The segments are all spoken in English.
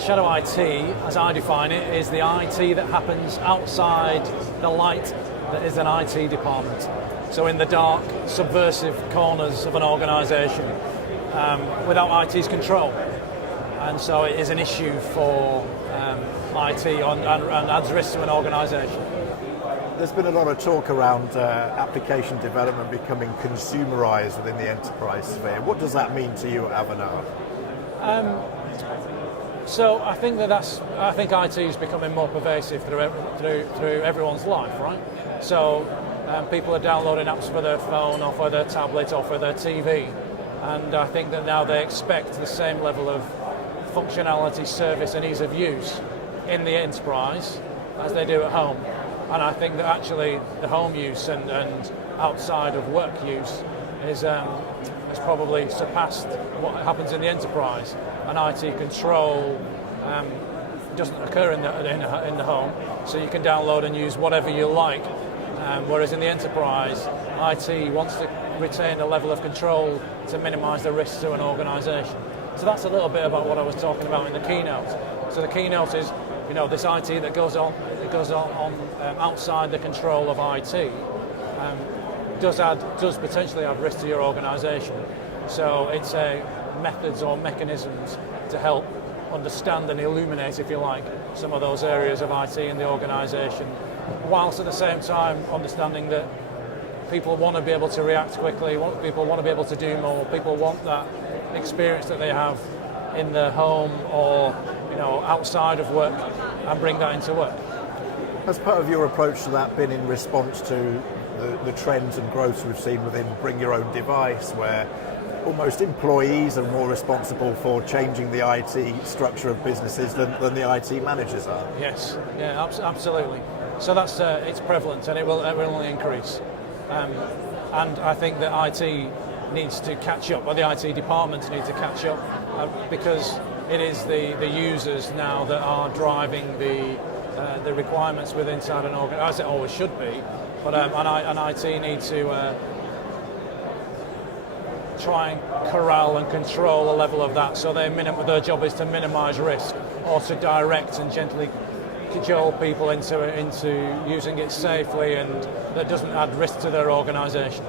shadow IT, as I define it, is the IT that happens outside the light that is an IT department. So in the dark, subversive corners of an organisation, without IT's control. And so it is an issue for IT and adds risk to an organisation. There's been a lot of talk around application development becoming consumerized within the enterprise sphere. What does that mean to you at Avanade? So I think I think IT is becoming more pervasive through everyone's life, right? So people are downloading apps for their phone or for their tablet or for their TV, and I think that now they expect the same level of functionality, service and ease of use in the enterprise as they do at home. And I think that actually the home use and outside of work use has probably surpassed what happens in the enterprise. And IT control doesn't occur in the home, so you can download and use whatever you like. Whereas in the enterprise, IT wants to retain a level of control to minimise the risks to an organisation. So that's a little bit about what I was talking about in the keynote. So the keynote is, this IT that goes on outside the control of IT does potentially add risk to your organisation. So it's methods or mechanisms to help understand and illuminate, if you like, some of those areas of IT in the organisation, whilst at the same time understanding that people want to be able to react quickly, people want to be able to do more, people want that experience that they have in their home or outside of work and bring that into work. Has part of your approach to that been in response to the trends and growth we've seen within bring your own device, where almost employees are more responsible for changing the IT structure of businesses than the IT managers are? Yes, yeah, absolutely. So that's it's prevalent and it will only increase. And I think that IT needs to catch up, or the IT departments need to catch up, because it is the users now that are driving the requirements within inside an organisation, as it always should be. But and IT need to try and corral and control a level of that, so their job is to minimise risk or to direct and gently cajole people into using it safely and that doesn't add risk to their organisation.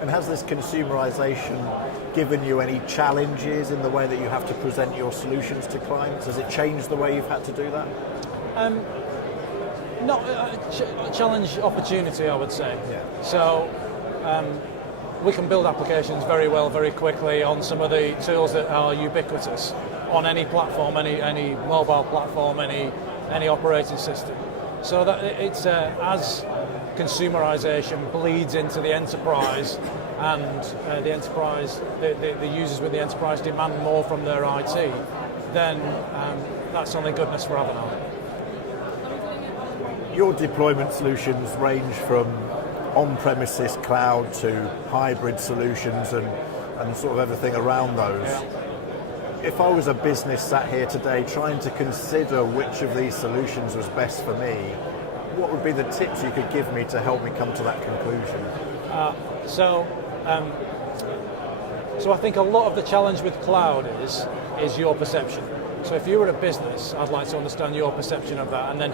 And has this consumerisation given you any challenges in the way that you have to present your solutions to clients? Has it changed the way you've had to do that? Not challenge, opportunity, I would say. Yeah. So we can build applications very well, very quickly on some of the tools that are ubiquitous on any platform, any mobile platform, any operating system. So that it's as consumerization bleeds into the enterprise, and the users with the enterprise demand more from their IT, then that's only goodness for Avanade. Your deployment solutions range from on-premises cloud to hybrid solutions and sort of everything around those. Yeah. If I was a business sat here today trying to consider which of these solutions was best for me, what would be the tips you could give me to help me come to that conclusion? So I think a lot of the challenge with cloud is your perception. So if you were a business, I'd like to understand your perception of that, and then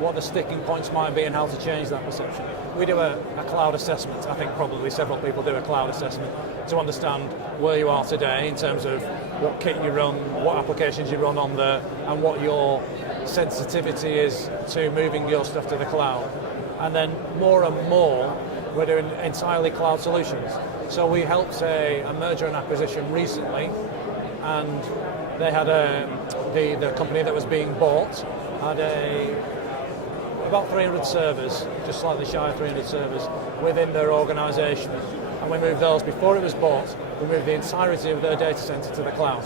what the sticking points might be and how to change that perception. We do a cloud assessment. I think probably several people do a cloud assessment to understand where you are today in terms of what kit you run, what applications you run on there, and what your sensitivity is to moving your stuff to the cloud. And then more and more, we're doing entirely cloud solutions. So we helped a merger and acquisition recently, and they had the company that was being bought had about 300 servers, just slightly shy of 300 servers within their organisation. And we moved those, before it was bought, we moved the entirety of their data centre to the cloud.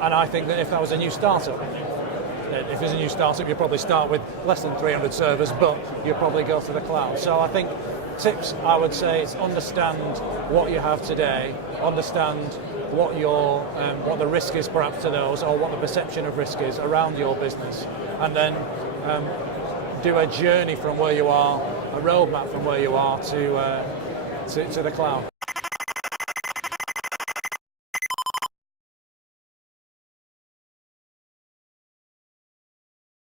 And I think that if that was a new startup, if it's a new startup, you probably start with less than 300 servers, but you'll probably go to the cloud. So I think tips, I would say, is understand what you have today, understand what the risk is perhaps to those, or what the perception of risk is around your business, and then do a journey from where you are, a roadmap from where you are to the cloud.